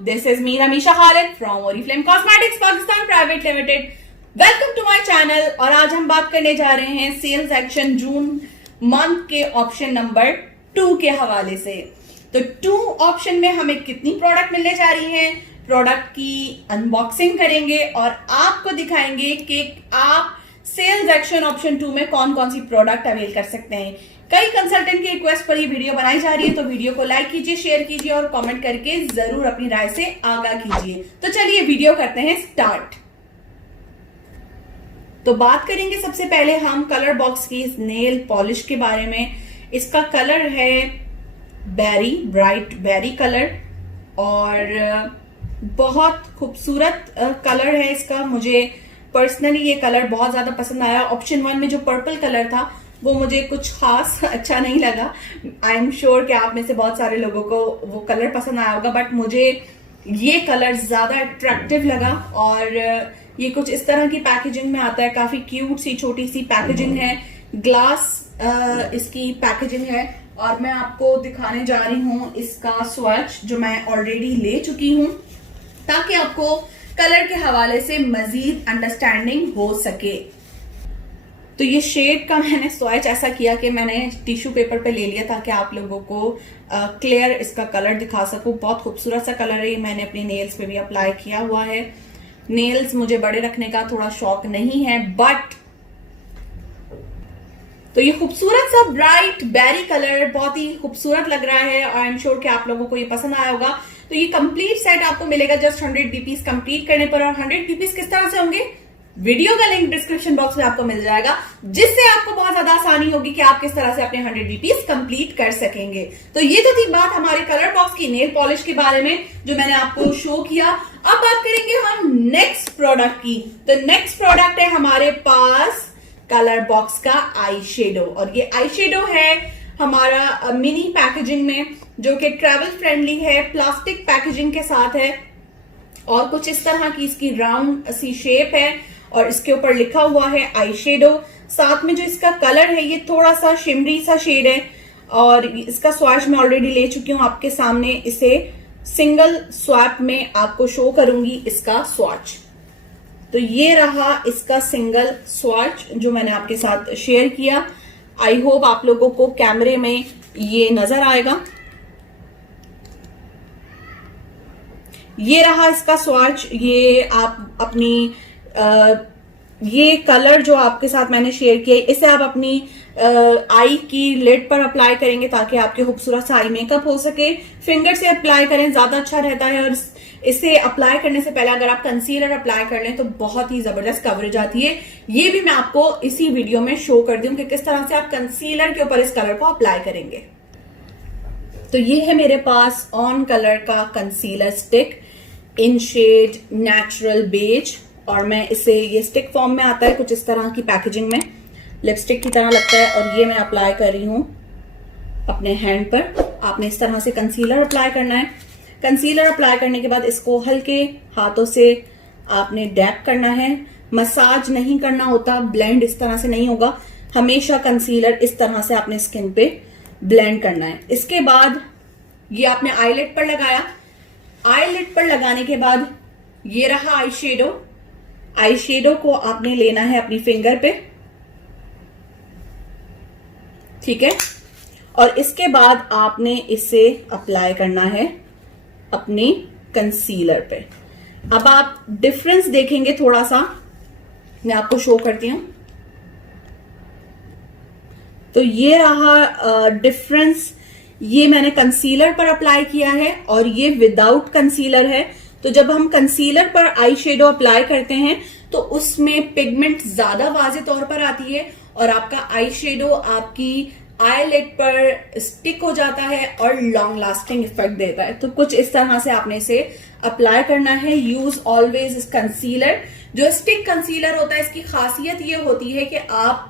this is me Ramisha Khalid from Oriflame Cosmetics Pakistan Private Limited. Welcome to my channel. और आज हम बात करने जा रहे हैं सेल्स एक्शन जून मंथ के ऑप्शन नंबर 2 के हवाले से। तो 2 ऑप्शन में हमें कितनी प्रोडक्ट मिलने जा रही है, प्रोडक्ट की अनबॉक्सिंग करेंगे और आपको दिखाएंगे कि आप सेल्स एक्शन ऑप्शन 2 में कौन कौन सी प्रोडक्ट अवेल कर सकते हैं। कई कंसल्टेंट की रिक्वेस्ट पर ये वीडियो बनाई जा रही है, तो वीडियो को लाइक कीजिए, शेयर कीजिए और कमेंट करके जरूर अपनी राय से आगाह कीजिए। तो चलिए वीडियो करते हैं स्टार्ट। तो बात करेंगे सबसे पहले हम कलर बॉक्स की इस नेल पॉलिश के बारे में। इसका कलर है बेरी, ब्राइट बेरी कलर और बहुत खूबसूरत कलर है इसका। मुझे पर्सनली ये कलर बहुत ज्यादा पसंद आया। ऑप्शन 1 में जो पर्पल कलर था वो मुझे कुछ खास अच्छा नहीं लगा। आई एम श्योर कि आप में से बहुत सारे लोगों को वो कलर पसंद आया होगा, बट मुझे ये कलर ज्यादा अट्रैक्टिव लगा। और ये कुछ इस तरह की पैकेजिंग में आता है, काफी क्यूट सी छोटी सी पैकेजिंग है, ग्लास इसकी पैकेजिंग है। और मैं आपको दिखाने जा रही हूं इसका स्वैच जो मैं ऑलरेडी ले चुकी हूं, ताकि आपको कलर के हवाले से मजीद अंडरस्टैंडिंग हो सके। तो ये शेड का मैंने स्वैच ऐसा किया कि मैंने टिश्यू पेपर पे ले लिया ताकि आप लोगों को क्लियर इसका कलर दिखा सकूं। बहुत खूबसूरत सा कलर है। मैंने अपने नेल्स पे भी अप्लाई किया हुआ है। नेल्स मुझे बड़े रखने का थोड़ा शौक नहीं है, बट तो ये खूबसूरत सा ब्राइट बेरी कलर बहुत ही खूबसूरत लग रहा है। आई एम श्योर कि आप लोगों को ये पसंद आया होगा। तो ये कंप्लीट सेट आपको मिलेगा जस्ट 100 रुपीज कंप्लीट करने पर। और 100 रुपीज किस तरह से होंगे, वीडियो का लिंक डिस्क्रिप्शन बॉक्स में आपको मिल जाएगा, जिससे आपको बहुत ज्यादा आसानी होगी कि आप किस तरह से अपने 100 रुपीज कंप्लीट कर सकेंगे। तो ये तो थी बात हमारे कलर बॉक्स की नेल पॉलिश के बारे में, जो मैंने आपको शो किया। अब बात करेंगे हम नेक्स्ट प्रोडक्ट की। तो नेक्स्ट प्रोडक्ट है हमारे पास कलर बॉक्स का आई शेडो। और ये आई शेडो है हमारा मिनी पैकेजिंग में, जो कि ट्रैवल फ्रेंडली है, प्लास्टिक पैकेजिंग के साथ है और कुछ इस तरह की इसकी राउंड सी शेप है और इसके ऊपर लिखा हुआ है आई शेडो। साथ में जो इसका कलर है ये थोड़ा सा शिमरी सा शेड है और इसका स्वैच मैं ऑलरेडी ले चुकी हूं आपके सामने। इसे सिंगल स्वैप में आपको शो करूंगी इसका स्वैच। तो ये रहा इसका सिंगल स्वैच जो मैंने आपके साथ शेयर किया। आई होप आप लोगों को कैमरे में ये नजर आएगा। ये रहा इसका स्वैच। ये आप अपनी ये कलर जो आपके साथ मैंने शेयर किया, इसे आप अपनी आई की लिड पर अप्लाई करेंगे ताकि आपके खूबसूरत सा आई मेकअप हो सके। फिंगर से अप्लाई करें, ज्यादा अच्छा रहता है। और इसे अप्लाई करने से पहले अगर आप कंसीलर अप्लाई कर लें तो बहुत ही जबरदस्त कवरेज आती है। ये भी मैं आपको इसी वीडियो में शो कर दूं कि किस तरह से आप कंसीलर के ऊपर इस कलर को अप्लाई करेंगे। तो ये है मेरे पास ऑन कलर का concealer stick in shade natural beige. और मैं इसे, ये स्टिक फॉर्म में आता है कुछ इस तरह की पैकेजिंग में, लिपस्टिक की तरह लगता है। और ये मैं अप्लाई कर रही हूं अपने हैंड पर। आपने इस तरह से कंसीलर अप्लाई करना है। कंसीलर अप्लाई करने के बाद इसको हल्के हाथों से आपने डैप करना है, मसाज नहीं करना होता, ब्लेंड इस तरह से नहीं होगा। हमेशा कंसीलर इस तरह से आपने स्किन पे ब्लेंड करना है। इसके बाद ये आपने आईलिड पर लगाया। आईलिड पर लगाने के बाद ये रहा आई शेडो। आई शेडो को आपने लेना है अपनी फिंगर पे, ठीक है। और इसके बाद आपने इसे अप्लाई करना है अपने कंसीलर पे। अब आप डिफरेंस देखेंगे थोड़ा सा, मैं आपको शो करती हूं। तो ये रहा डिफरेंस। ये मैंने कंसीलर पर अप्लाई किया है और ये विदाउट कंसीलर है। तो जब हम कंसीलर पर आई शेडो अप्लाई करते हैं तो उसमें पिगमेंट ज्यादा वाज़ेह तौर पर आती है और आपका आई शेडो आपकी आईलिड पर स्टिक हो जाता है और लॉन्ग लास्टिंग इफेक्ट देता है। तो कुछ इस तरह से आपने इसे अप्लाई करना है। यूज ऑलवेज इस कंसीलर। जो स्टिक कंसीलर होता है, इसकी खासियत ये होती है कि आप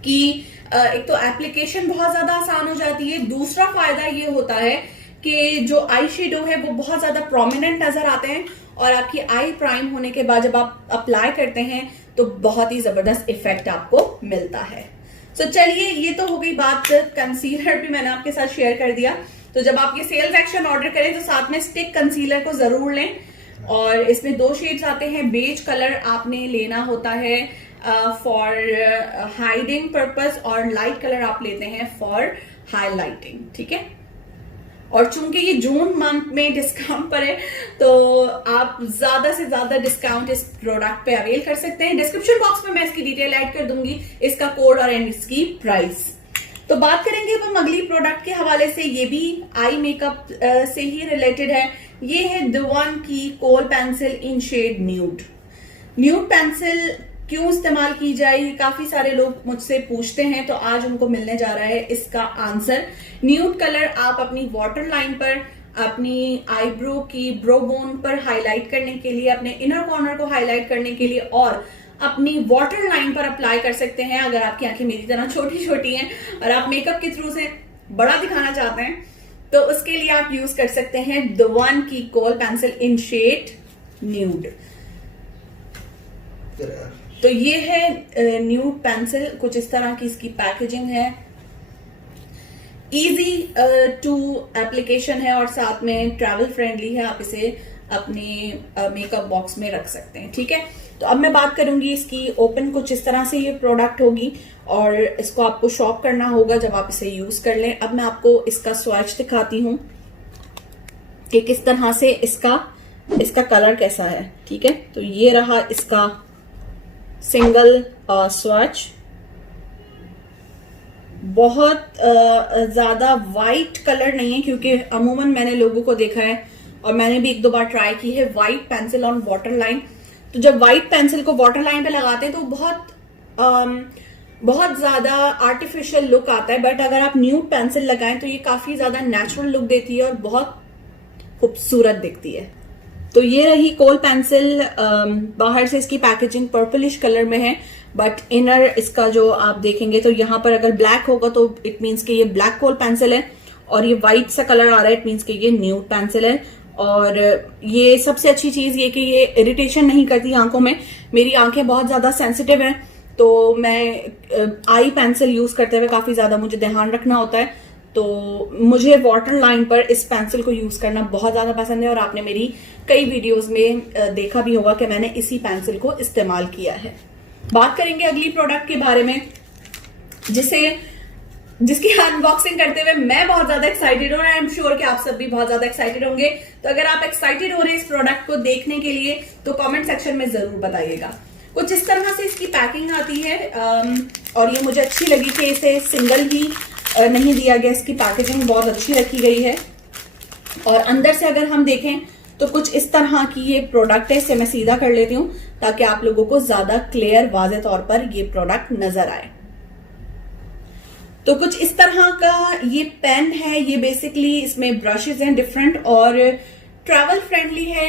की एक तो एप्लीकेशन बहुत ज्यादा आसान हो जाती है। दूसरा फायदा ये होता है कि जो आई शेडो है वो बहुत ज्यादा प्रोमिनेंट नजर आते हैं और आपकी आई प्राइम होने के बाद जब आप अप्लाई करते हैं तो बहुत ही जबरदस्त इफेक्ट आपको मिलता है। तो चलिए, ये तो हो गई बात, कंसीलर भी मैंने आपके साथ शेयर कर दिया। तो जब आप ये सेल सेक्शन ऑर्डर करें तो साथ में स्टिक कंसीलर को जरूर लें। और इसमें 2 शेड्स आते हैं। बेज कलर आपने लेना होता है फॉर हाइडिंग पर्पस, और लाइट कलर आप लेते हैं फॉर हाईलाइटिंग, ठीक है। और चूंकि ये जून मंथ में डिस्काउंट पर है तो आप ज्यादा से ज्यादा डिस्काउंट इस प्रोडक्ट पे अवेल कर सकते हैं। डिस्क्रिप्शन बॉक्स में मैं इसकी डिटेल ऐड कर दूंगी, इसका कोड और इसकी प्राइस। तो बात करेंगे अब हम अगली प्रोडक्ट के हवाले से। ये भी आई मेकअप से ही रिलेटेड है। ये है द वन की kohl pencil in shade nude. Nude pencil क्यों इस्तेमाल की जाए, काफी सारे लोग मुझसे पूछते हैं, तो आज उनको मिलने जा रहा है इसका आंसर। न्यूड कलर आप अपनी वाटर लाइन पर, अपनी आईब्रो की ब्रो बोन पर हाईलाइट करने के लिए, अपने इनर कॉर्नर को हाईलाइट करने के लिए और अपनी वाटर लाइन पर अप्लाई कर सकते हैं। अगर आपकी आंखें मेरी तरह छोटी छोटी हैं और आप मेकअप के थ्रू से बड़ा दिखाना चाहते हैं तो उसके लिए आप यूज कर सकते हैं द वन की kohl pencil in shade nude. तो ये है न्यूड पेंसिल, कुछ इस तरह की इसकी पैकेजिंग है। इजी टू एप्लीकेशन है और साथ में ट्रैवल फ्रेंडली है। आप इसे अपने मेकअप बॉक्स में रख सकते हैं, ठीक है। तो अब मैं बात करूंगी इसकी ओपन। कुछ इस तरह से ये प्रोडक्ट होगी और इसको आपको शॉप करना होगा जब आप इसे यूज कर लें। अब मैं आपको इसका स्वैच दिखाती हूं कि किस तरह से इसका कलर कैसा है, ठीक है। तो ये रहा इसका सिंगल स्वैच। बहुत ज्यादा वाइट कलर नहीं है, क्योंकि अमूमन मैंने लोगों को देखा है और मैंने भी 1-2 बार ट्राई की है white pencil on water line. तो जब व्हाइट पेंसिल को वाटर लाइन पे लगाते हैं तो बहुत ज्यादा आर्टिफिशियल लुक आता है। बट अगर आप न्यूड पेंसिल लगाएं तो ये काफी ज्यादा नेचुरल लुक देती है और बहुत खूबसूरत दिखती है। तो ये रही कोल पेंसिल। बाहर से इसकी पैकेजिंग पर्पलिश कलर में है, बट इनर इसका जो आप देखेंगे तो यहाँ पर अगर ब्लैक होगा तो इट मीन्स कि ये ब्लैक कोल पेंसिल है, और ये व्हाइट सा कलर आ रहा है इट मीन्स कि ये न्यूड पेंसिल है। और ये सबसे अच्छी चीज ये कि ये इरिटेशन नहीं करती आंखों में। मेरी आंखें बहुत ज्यादा सेंसिटिव हैं, तो मैं आई पेंसिल यूज करते हुए काफी ज्यादा मुझे ध्यान रखना होता है। तो मुझे वाटर लाइन पर इस पेंसिल को यूज करना बहुत ज्यादा पसंद है और आपने मेरी कई वीडियोस में देखा भी होगा कि मैंने इसी पेंसिल को इस्तेमाल किया है। बात करेंगे अगली प्रोडक्ट के बारे में जिसकी अनबॉक्सिंग करते हुए मैं बहुत ज्यादा एक्साइटेड हूँ। आई एम श्योर कि आप सब भी बहुत ज्यादा एक्साइटेड होंगे। तो अगर आप एक्साइटेड हो रहे हैं इस प्रोडक्ट को देखने के लिए तो कमेंट सेक्शन में जरूर बताइएगा। कुछ इस तरह से इसकी पैकिंग आती है और ये मुझे अच्छी लगी कि इसे सिंगल ही नहीं दिया गया। इसकी पैकेजिंग बहुत अच्छी रखी गई है। और अंदर से अगर हम देखें तो कुछ इस तरह की ये प्रोडक्ट है। इसे मैं सीधा कर लेती हूँ ताकि आप लोगों को ज्यादा क्लियर वाज़ेह तौर पर ये प्रोडक्ट नजर आए। तो कुछ इस तरह का ये पेन है। ये बेसिकली इसमें ब्रशेज हैं डिफरेंट और ट्रैवल फ्रेंडली है,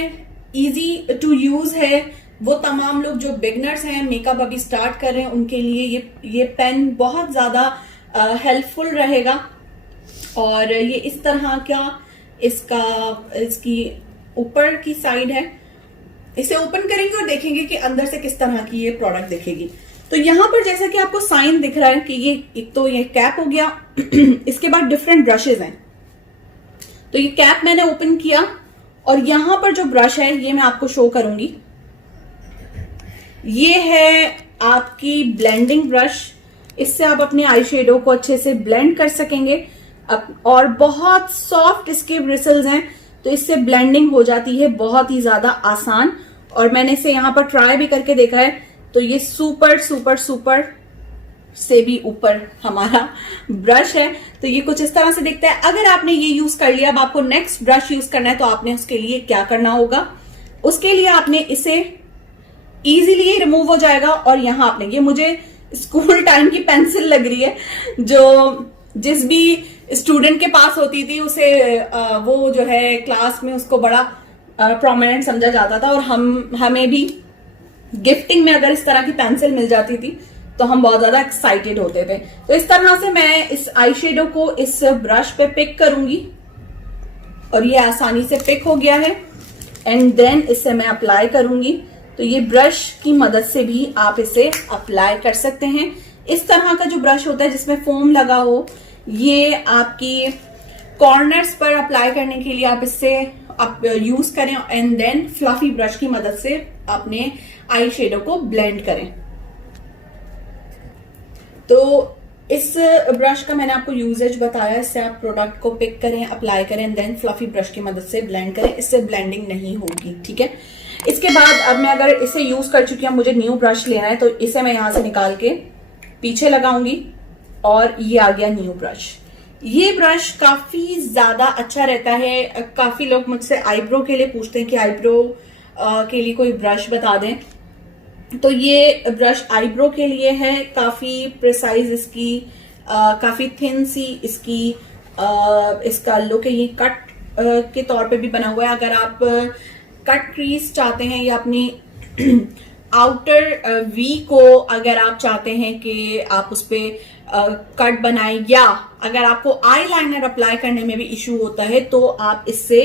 इजी टू यूज है। वो तमाम लोग जो बिगनर्स हैं, मेकअप अभी स्टार्ट कर रहे हैं, उनके लिए ये पेन बहुत ज्यादा हेल्पफुल रहेगा। और ये इस तरह का इसकी ऊपर की साइड है। इसे ओपन करेंगे और देखेंगे कि अंदर से किस तरह की ये प्रोडक्ट दिखेगी। तो यहां पर जैसा कि आपको साइन दिख रहा है कि ये एक तो ये कैप हो गया इसके बाद डिफरेंट ब्रशेज हैं। तो ये कैप मैंने ओपन किया और यहां पर जो ब्रश है ये मैं आपको शो करूंगी। ये है आपकी ब्लेंडिंग ब्रश। इससे आप अपने आई शेडो को अच्छे से ब्लेंड कर सकेंगे। और बहुत सॉफ्ट इसके ब्रिसल्स हैं तो इससे ब्लेंडिंग हो जाती है बहुत ही ज्यादा आसान। और मैंने इसे यहां पर ट्राई भी करके देखा है तो ये सुपर सुपर सुपर से भी ऊपर हमारा ब्रश है। तो ये कुछ इस तरह से दिखता है। अगर आपने ये यूज कर लिया, अब आपको नेक्स्ट ब्रश यूज करना है तो आपने उसके लिए क्या करना होगा, उसके लिए आपने इसे इजीली रिमूव हो जाएगा। और यहां आपने, ये मुझे स्कूल टाइम की पेंसिल लग रही है जो जिस भी स्टूडेंट के पास होती थी उसे वो जो है क्लास में उसको बड़ा प्रोमिनेंट समझा जाता था। और हमें भी गिफ्टिंग में अगर इस तरह की पेंसिल मिल जाती थी तो हम बहुत ज्यादा एक्साइटेड होते थे। तो इस तरह से मैं इस आई शेडो को इस ब्रश पे पिक करूंगी और ये आसानी से पिक हो गया है। एंड देन इसे मैं अप्लाई करूंगी। तो ये ब्रश की मदद से भी आप इसे अप्लाई कर सकते हैं। इस तरह का जो ब्रश होता है जिसमें फोम लगा हो, ये आपकी कॉर्नर्स पर अप्लाई करने के लिए आप इससे आप यूज करें एंड देन फ्लफी ब्रश की मदद से अपने आई शेडो को ब्लेंड करें। तो इस ब्रश का मैंने आपको यूजेज बताया, इससे आप प्रोडक्ट को पिक करें, अप्लाई करें, देन फ्लफी ब्रश की मदद से ब्लेंड करें, इससे ब्लेंडिंग नहीं होगी, ठीक है। इसके बाद अब मैं अगर इसे यूज कर चुकी हूं, मुझे न्यू ब्रश लेना है, तो इसे मैं यहां से निकाल के पीछे लगाऊंगी और ये आ गया न्यू ब्रश। ये ब्रश काफी ज्यादा अच्छा रहता है। काफी लोग मुझसे आईब्रो के लिए पूछते हैं कि आईब्रो के लिए कोई ब्रश बता दें, तो ये ब्रश आईब्रो के लिए है। काफी प्रिसाइज इसकी काफी थिन सी इसकी इसका लुक है। ये कट के तौर पे भी बना हुआ है। अगर आप कट क्रीज चाहते हैं या अपनी आउटर वी को अगर आप चाहते हैं कि आप उस पे कट बनाएं, या अगर आपको आई लाइनर अप्लाई करने में भी इश्यू होता है, तो आप इससे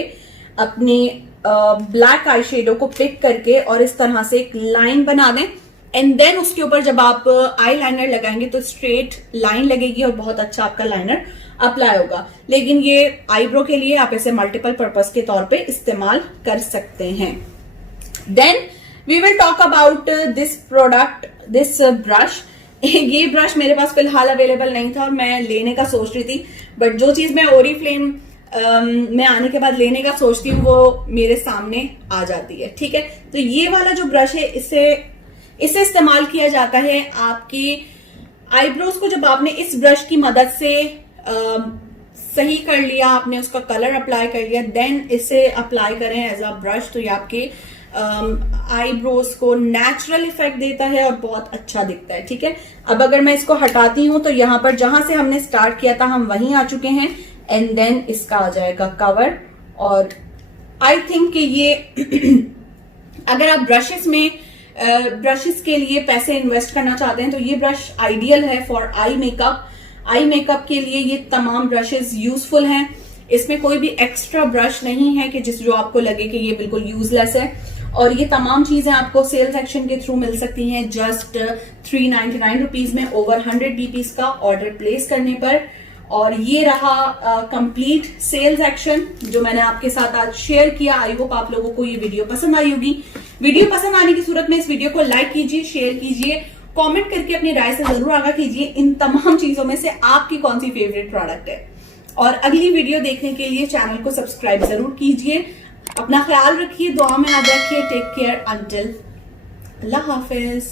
अपनी ब्लैक आई शेडो को पिक करके और इस तरह से एक लाइन बना दें एंड देन उसके ऊपर जब आप आई लाइनर लगाएंगे तो स्ट्रेट लाइन लगेगी और बहुत अच्छा आपका लाइनर अप्लाई होगा। लेकिन ये आईब्रो के लिए आप इसे मल्टीपल पर्पस के तौर पे इस्तेमाल कर सकते हैं। Then we will talk about this product, this brush. ये ब्रश मेरे पास फिलहाल अवेलेबल नहीं था और मैं लेने का सोच रही थी, बट जो चीज मैं ओरिफ्लेम में आने के बाद लेने का सोचती हूँ वो मेरे सामने आ जाती है, ठीक है। तो ये वाला जो ब्रश है इसे इस्तेमाल किया जाता है आपकी आईब्रोज को। जब आपने इस ब्रश की मदद से सही कर लिया, आपने उसका कलर अप्लाई कर लिया, देन इसे अप्लाई करें एज अ ब्रश, तो ये आपके आईब्रोज को नेचुरल इफेक्ट देता है और बहुत अच्छा दिखता है, ठीक है। अब अगर मैं इसको हटाती हूं तो यहां पर जहां से हमने स्टार्ट किया था हम वहीं आ चुके हैं एंड देन इसका आ जाएगा कवर। और आई थिंक कि ये अगर आप ब्रशेस के लिए पैसे इन्वेस्ट करना चाहते हैं तो ये ब्रश आइडियल है for eye makeup. Eye makeup के लिए ये तमाम ब्रशेस यूजफुल हैं। इसमें कोई भी एक्स्ट्रा ब्रश नहीं है कि जो आपको लगे कि ये बिल्कुल यूजलेस है। और ये तमाम चीजें आपको सेल सेक्शन के थ्रू मिल सकती हैं जस्ट 399 रुपीज में, ओवर 100 BPs का ऑर्डर प्लेस करने पर। और ये रहा कंप्लीट सेल्स एक्शन जो मैंने आपके साथ आज शेयर किया। आई होप आप लोगों को ये वीडियो पसंद आई होगी। वीडियो पसंद आने की सूरत में इस वीडियो को लाइक कीजिए, शेयर कीजिए, कमेंट करके अपनी राय से जरूर आगाह कीजिए इन तमाम चीजों में से आपकी कौन सी फेवरेट प्रोडक्ट है। और अगली वीडियो देखने के लिए चैनल को सब्सक्राइब जरूर कीजिए। अपना ख्याल रखिए, दुआ में याद रखिए। टेक केयर अंटिल, अल्लाह हाफिज।